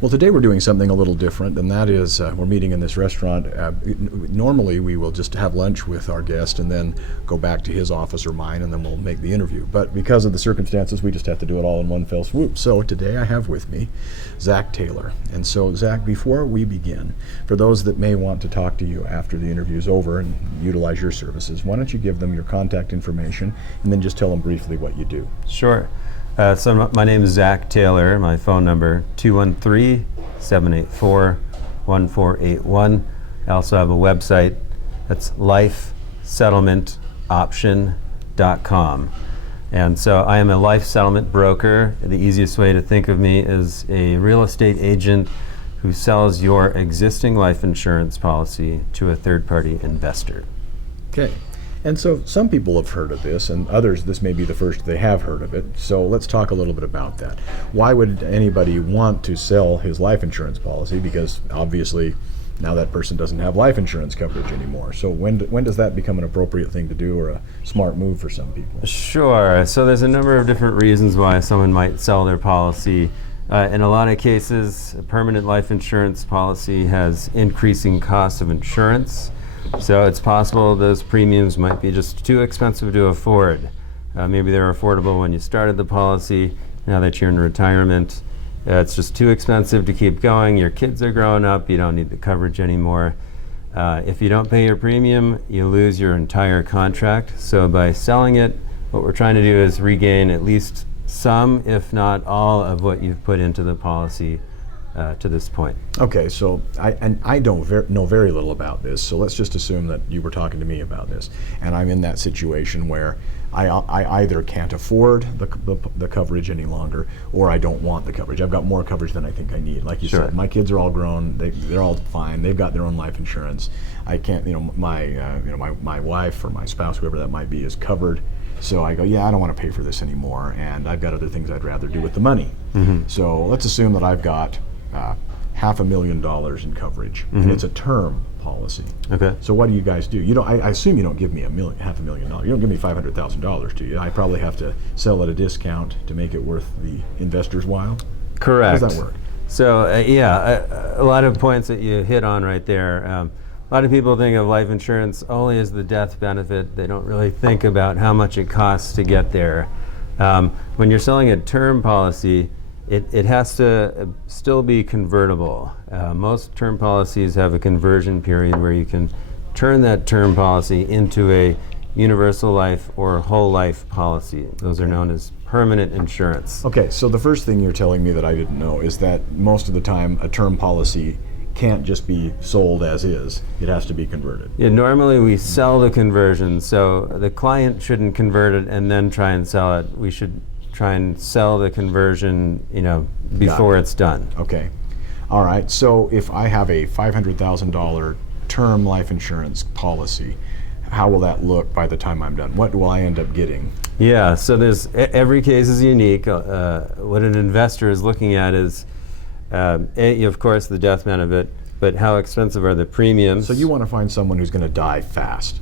Well, today we're doing something a little different, and that is we're meeting in this restaurant. Normally, we will just have lunch with our guest and then go back to his office or mine, and then we'll make the interview. But because of the circumstances, we just have to do it all in one fell swoop. So today I have with me Zack Taylor. And so, Zack, before we begin, for those that may want to talk to you after the interview is over and utilize your services, why don't you give them your contact information and then just tell them briefly what you do? Sure. So my name is Zack Taylor. My phone number 213-784-1481. I also have a website that's lifesettlementoption.com. And so I am a life settlement broker. The easiest way to think of me is a real estate agent who sells your existing life insurance policy to a third-party investor. Okay. And so some people have heard of this, and others, this may be the first they have heard of it. So let's talk a little bit about that. Why would anybody want to sell his life insurance policy? Because obviously now that person doesn't have life insurance coverage anymore. So when does that become an appropriate thing to do, or a smart move for some people? Sure. So there's a number of different reasons why someone might sell their policy. In a lot of cases, a permanent life insurance policy has increasing costs of insurance. So it's possible those premiums might be just too expensive to afford. Maybe they were affordable when you started the policy. Now that you're in retirement, it's just too expensive to keep going. Your kids are growing up. You don't need the coverage anymore. If you don't pay your premium, you lose your entire contract. So by selling it, what we're trying to do is regain at least some, if not all, of what you've put into the policy to this point. Okay, so I don't know very little about this, so let's just assume that you were talking to me about this, and I'm in that situation where I either can't afford the coverage any longer, or I don't want the coverage. I've got more coverage than I think I need. Like you said, my kids are all grown; they're all fine. They've got their own life insurance. I can't, my wife or my spouse, whoever that might be, is covered. So I go, I don't want to pay for this anymore, and I've got other things I'd rather do with the money. Mm-hmm. So let's assume that I've got $500,000 in coverage, and it's a term policy. Okay. So what do you guys do? You don't. I assume you don't give me $500,000. You don't give me $500,000, do you? I probably have to sell at a discount to make it worth the investor's while. Correct. How does that work? So a lot of points that you hit on right there. A lot of people think of life insurance only as the death benefit. They don't really think about how much it costs to get there. When you're selling a term policy, it has to still be convertible. Most term policies have a conversion period where you can turn that term policy into a universal life or whole life policy. Those are known as permanent insurance. Okay, so the first thing you're telling me that I didn't know is that most of the time a term policy can't just be sold as is. It has to be converted. Yeah, normally we sell the conversion, so the client shouldn't convert it and then try and sell it. We should try and sell the conversion, before it's done. Okay. All right. So if I have a $500,000 term life insurance policy, how will that look by the time I'm done? What will I end up getting? Yeah. So every case is unique. What an investor is looking at is, of course, the death benefit, but how expensive are the premiums? So you want to find someone who's going to die fast?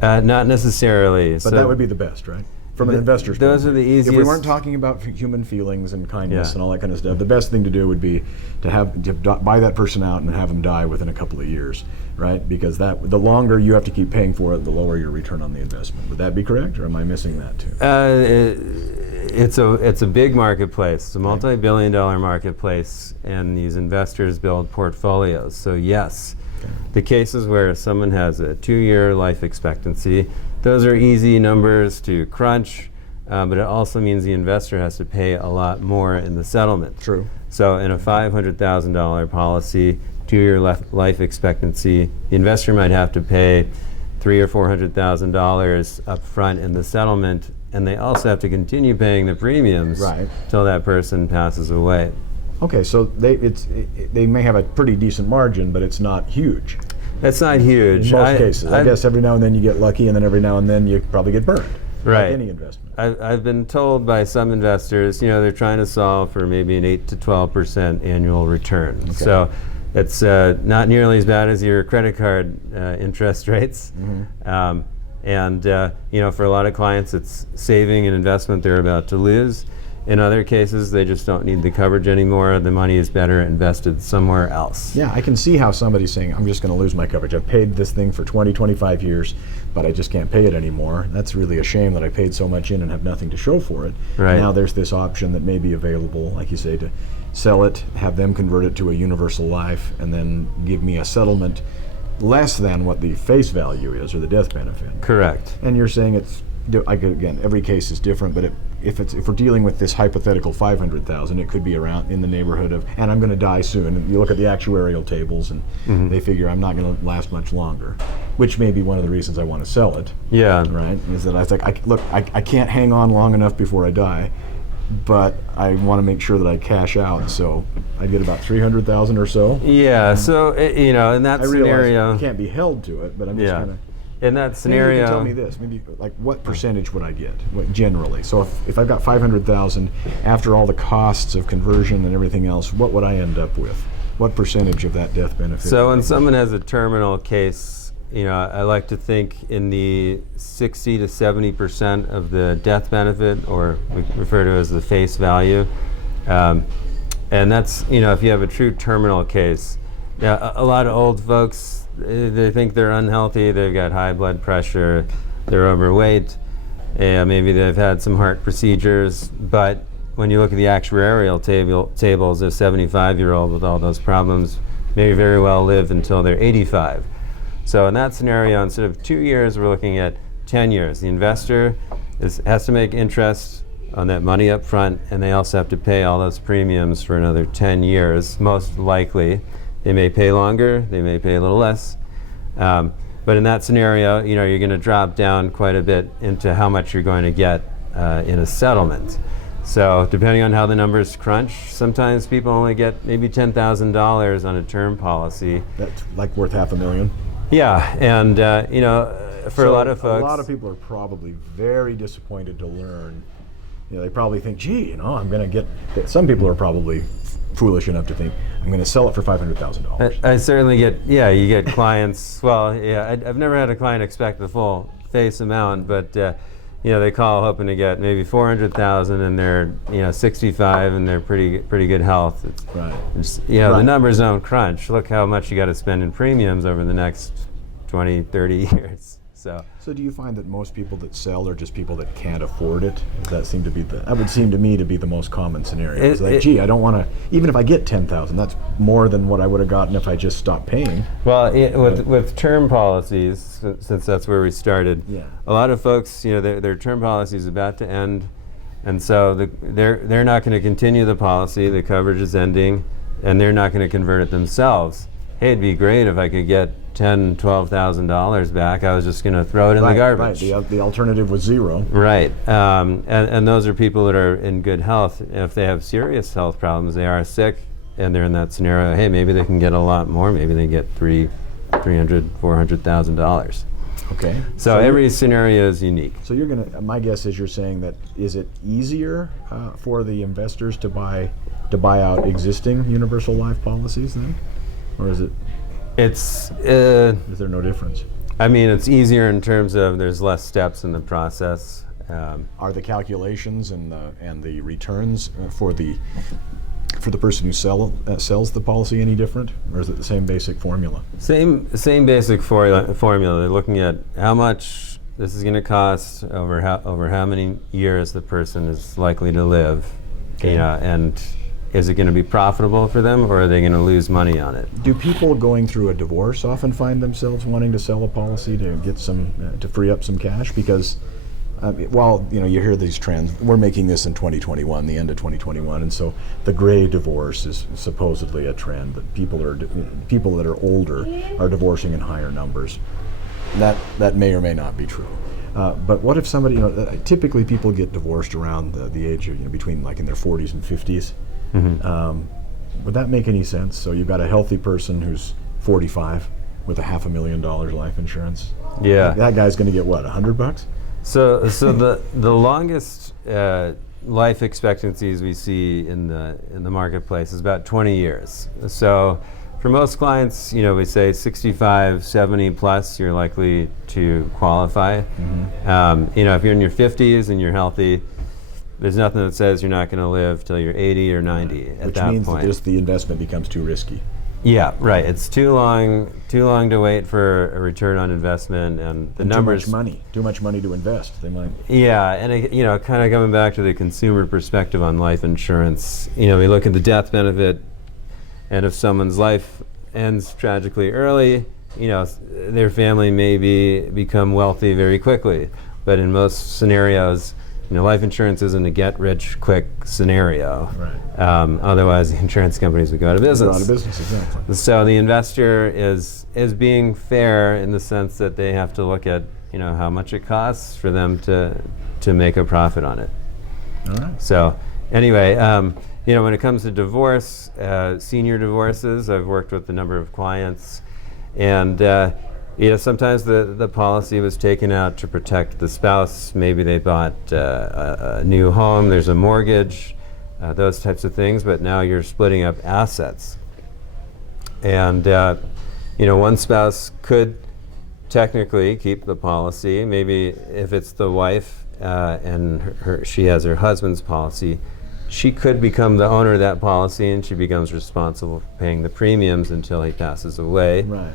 Not necessarily. But that would be the best, right? From an investor's point of view. Those are the easiest. If we weren't talking about human feelings and kindness and all that kind of stuff, the best thing to do would be to buy that person out and have them die within a couple of years, right? Because the longer you have to keep paying for it, the lower your return on the investment. Would that be correct, or am I missing that too? It's a big marketplace. It's a multi-billion-dollar marketplace, and these investors build portfolios. So yes, the cases where someone has a 2-year life expectancy, those are easy numbers to crunch, but it also means the investor has to pay a lot more in the settlement. True. So in a $500,000 policy, 2-year life expectancy, the investor might have to pay $300,000 or $400,000 up front in the settlement, and they also have to continue paying the premiums until that person passes away. Okay, so they may have a pretty decent margin, but it's not huge. It's not huge. In most cases. I guess every now and then you get lucky, and then every now and then you probably get burned. Right. Like any investment. I've been told by some investors, they're trying to solve for maybe an 8 to 12% annual return. Okay. So it's not nearly as bad as your credit card interest rates. Mm-hmm. For a lot of clients, it's saving an investment they're about to lose. In other cases, they just don't need the coverage anymore. The money is better invested somewhere else. Yeah, I can see how somebody's saying, I'm just going to lose my coverage. I've paid this thing for 20, 25 years, but I just can't pay it anymore. That's really a shame that I paid so much in and have nothing to show for it. Right. Now there's this option that may be available, like you say, to sell it, have them convert it to a universal life, and then give me a settlement less than what the face value is or the death benefit. Correct. And you're saying again, every case is different, but if we're dealing with this hypothetical 500,000, it could be around in the neighborhood of, and I'm going to die soon. And you look at the actuarial tables, and they figure I'm not going to last much longer, which may be one of the reasons I want to sell it. Yeah. Right? Is that I think, I can't hang on long enough before I die, but I want to make sure that I cash out. So I get about 300,000 or so. Yeah. So in that I realize scenario, you can't be held to it, but I'm just kind of. in that scenario, Maybe you can tell me this. Maybe like what percentage would I get generally? So if I've got 500,000 after all the costs of conversion and everything else, what would I end up with? What percentage of that death benefit? So when someone has a terminal case, I like to think in the 60 to 70% of the death benefit, or we refer to as the face value, and that's if you have a true terminal case. Yeah, a lot of old folks, they think they're unhealthy, they've got high blood pressure, they're overweight, maybe they've had some heart procedures, but when you look at the actuarial tables, a 75-year-old with all those problems may very well live until they're 85. So in that scenario, instead of 2 years, we're looking at 10 years. The investor has to make interest on that money up front, and they also have to pay all those premiums for another 10 years, most likely. They may pay longer, they may pay a little less. But in that scenario, you're going to drop down quite a bit into how much you're going to get in a settlement. So depending on how the numbers crunch, sometimes people only get maybe $10,000 on a term policy. That's like worth $500,000. Yeah, and for a lot of folks, a lot of people are probably very disappointed to learn. They probably think, gee, I'm going to get. Some people are probably foolish enough to think I'm going to sell it for $500,000. I certainly get, you get clients. Well, I've never had a client expect the full face amount, but they call hoping to get maybe $400,000, and they're 65 and they're pretty good health. Right. The numbers don't crunch. Look how much you got to spend in premiums over the next 20, 30 years. So do you find that most people that sell are just people that can't afford it? That would seem to me to be the most common scenario. It's like, gee, I don't want to, even if I get 10,000, that's more than what I would have gotten if I just stopped paying. Well, with term policies, since that's where we started, a lot of folks, their term policy is about to end, and so they're not going to continue the policy. The coverage is ending, and they're not going to convert it themselves. Hey, it'd be great if I could get $10,000, $12,000 back. I was just going to throw it in the garbage. Right. The alternative was zero. Right. And those are people that are in good health. If they have serious health problems, they are sick, and they're in that scenario, hey, maybe they can get a lot more. Maybe they get $300,000, $400,000. Okay. So every scenario is unique. So my guess is you're saying that, is it easier for the investors to buy out existing universal life policies then? Or is it? Is there no difference? I mean, it's easier in terms of there's less steps in the process. Are the calculations and the returns for the person who sells the policy any different, or is it the same basic formula? Same basic formula. They're looking at how much this is going to cost over how many years the person is likely to live, and is it going to be profitable for them, or are they going to lose money on it? Do people going through a divorce often find themselves wanting to sell a policy to get to free up some cash? Because you hear these trends. We're making this in 2021, the end of 2021, and so the gray divorce is supposedly a trend that people that are older are divorcing in higher numbers. That may or may not be true. But what if somebody, typically people get divorced around the age of, between like in their 40s and 50s. Mm-hmm. Would that make any sense? So you've got a healthy person who's 45 with $500,000 life insurance. Yeah. That guy's going to get what, $100? So the longest life expectancies we see in the marketplace is about 20 years. So for most clients, we say 65, 70 plus, you're likely to qualify. Mm-hmm. If you're in your 50s and you're healthy, there's nothing that says you're not going to live till you're 80 or 90 at Which that means point. that the investment becomes too risky. Yeah, right. It's too long to wait for a return on investment, and the numbers. Too much money to invest. They might. Yeah, and kind of coming back to the consumer perspective on life insurance. We look at the death benefit, and if someone's life ends tragically early, their family may become wealthy very quickly. But in most scenarios, life insurance isn't a get-rich-quick scenario. Right. Otherwise, the insurance companies would go out of business. Go out of business, exactly. So the investor is being fair in the sense that they have to look at how much it costs for them to make a profit on it. All right. So anyway, when it comes to divorce, senior divorces, I've worked with a number of clients, and sometimes the policy was taken out to protect the spouse. Maybe they bought a new home, there's a mortgage, those types of things, but now you're splitting up assets. And one spouse could technically keep the policy. Maybe if it's the wife and she has her husband's policy, she could become the owner of that policy, and she becomes responsible for paying the premiums until he passes away. Right.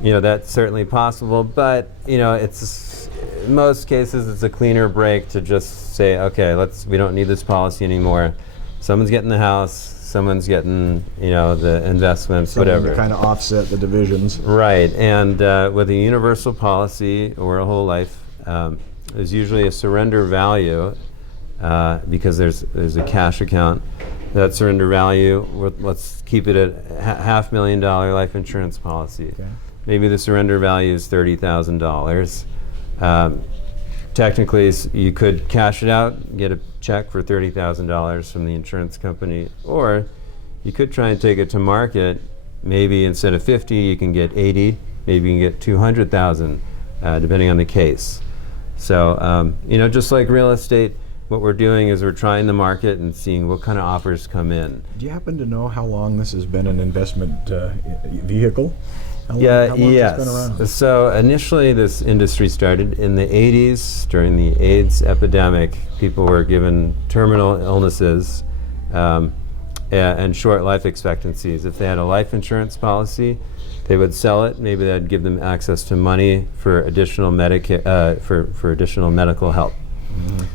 That's certainly possible, but it's in most cases it's a cleaner break to just say, okay, we don't need this policy anymore. Someone's getting the house, someone's getting the investments, whatever. To kind of offset the divisions. Right, and with a universal policy or a whole life, there's usually a surrender value because there's a cash account. That surrender value, let's keep it at $500,000 life insurance policy. Okay. Maybe the surrender value is $30,000. Technically, you could cash it out, get a check for $30,000 from the insurance company, or you could try and take it to market. Maybe instead of 50, you can get 80. Maybe you can get 200,000, depending on the case. So, just like real estate, what we're doing is we're trying the market and seeing what kind of offers come in. Do you happen to know how long this has been an investment vehicle? How long Yes. it's been around? So initially this industry started in the 80s during the AIDS epidemic. People were given terminal illnesses and short life expectancies. If they had a life insurance policy, they would sell it. Maybe that'd give them access to money for additional for additional medical help. Mm-hmm.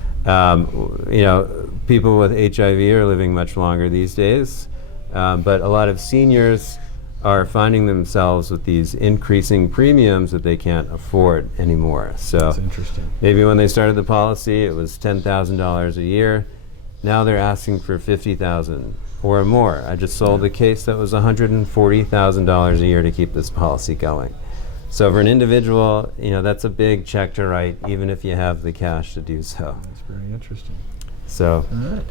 People with HIV are living much longer these days, but a lot of seniors are finding themselves with these increasing premiums that they can't afford anymore. So That's interesting. maybe when they started the policy, it was $10,000 a year. Now they're asking for $50,000 or more. I just sold a case that was $140,000 a year to keep this policy going. So for an individual, that's a big check to write, even if you have the cash to do so. That's very interesting. So. All right.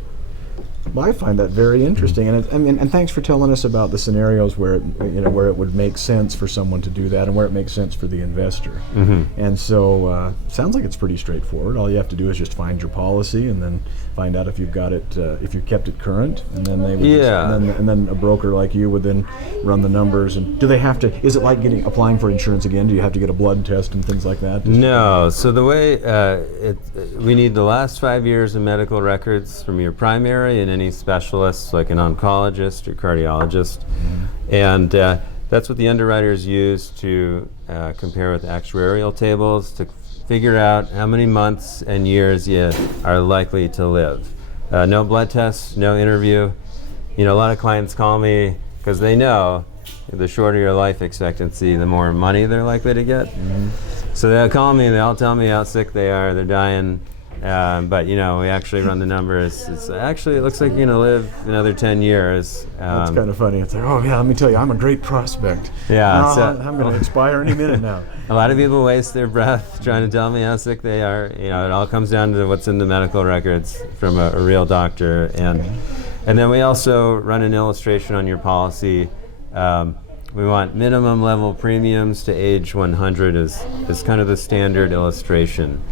Well, I find that very interesting, and thanks for telling us about the scenarios where where it would make sense for someone to do that, and where it makes sense for the investor. Mm-hmm. And so, sounds like it's pretty straightforward. All you have to do is just find your policy, and then find out if you've got it, if you've kept it current, and then they would and then a broker like you would then run the numbers. And do they have to? Is it like applying for insurance again? Do you have to get a blood test and things like that? No. So the way we need the last 5 years of medical records from your primary and any specialists like an oncologist or cardiologist. Mm-hmm. And that's what the underwriters use to compare with actuarial tables to figure out how many months and years you are likely to live. No blood tests, no interview. A lot of clients call me because they know the shorter your life expectancy, the more money they're likely to get. Mm-hmm. So they'll call me, they'll tell me how sick they are, they're dying. But we actually run the numbers. It looks like you're going to live another 10 years. That's kind of funny. It's like, oh yeah, let me tell you, I'm a great prospect. Yeah. I'm going to expire any minute now. A lot of people waste their breath trying to tell me how sick they are. It all comes down to what's in the medical records from a real doctor. And then we also run an illustration on your policy. We want minimum level premiums to age 100 is kind of the standard illustration.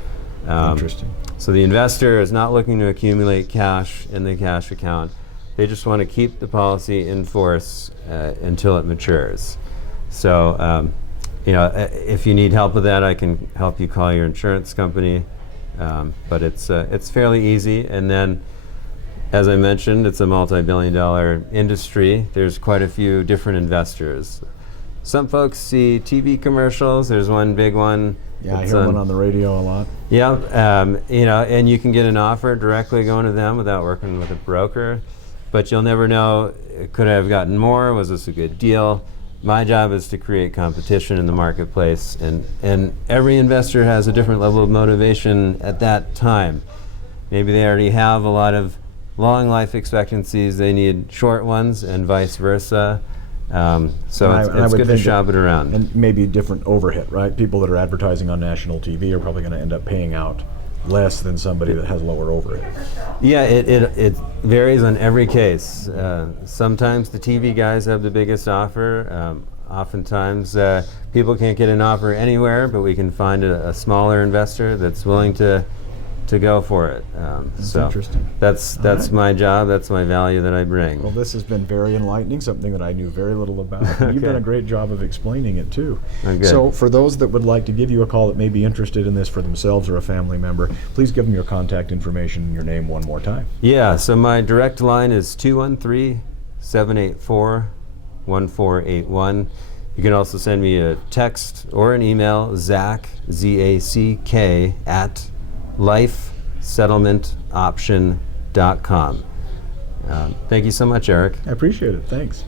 Interesting. So the investor is not looking to accumulate cash in the cash account. They just want to keep the policy in force until it matures. So, if you need help with that, I can help you call your insurance company. But it's fairly easy. And then, as I mentioned, it's a multi-billion-dollar industry. There's quite a few different investors. Some folks see TV commercials. There's one big one. Yeah, I hear one on the radio a lot. Yeah, and you can get an offer directly going to them without working with a broker. But you'll never know, could I have gotten more? Was this a good deal? My job is to create competition in the marketplace, and every investor has a different level of motivation at that time. Maybe they already have a lot of long life expectancies, they need short ones, and vice versa. So it's good to shop it around. And maybe different overhead, right? People that are advertising on national TV are probably going to end up paying out less than somebody that has lower overhead. Yeah, it varies on every case. Sometimes the TV guys have the biggest offer. Oftentimes people can't get an offer anywhere, but we can find a smaller investor that's willing to go for it. That's interesting. That's right. my job. That's my value that I bring. Well, this has been very enlightening, something that I knew very little about. You've done a great job of explaining it, too. So for those that would like to give you a call that may be interested in this for themselves or a family member, please give them your contact information and your name one more time. Yeah, so my direct line is 213-784-1481. You can also send me a text or an email, Zack, Z-A-C-K, at lifesettlementoption.com. Thank you so much, Eric. I appreciate it. Thanks.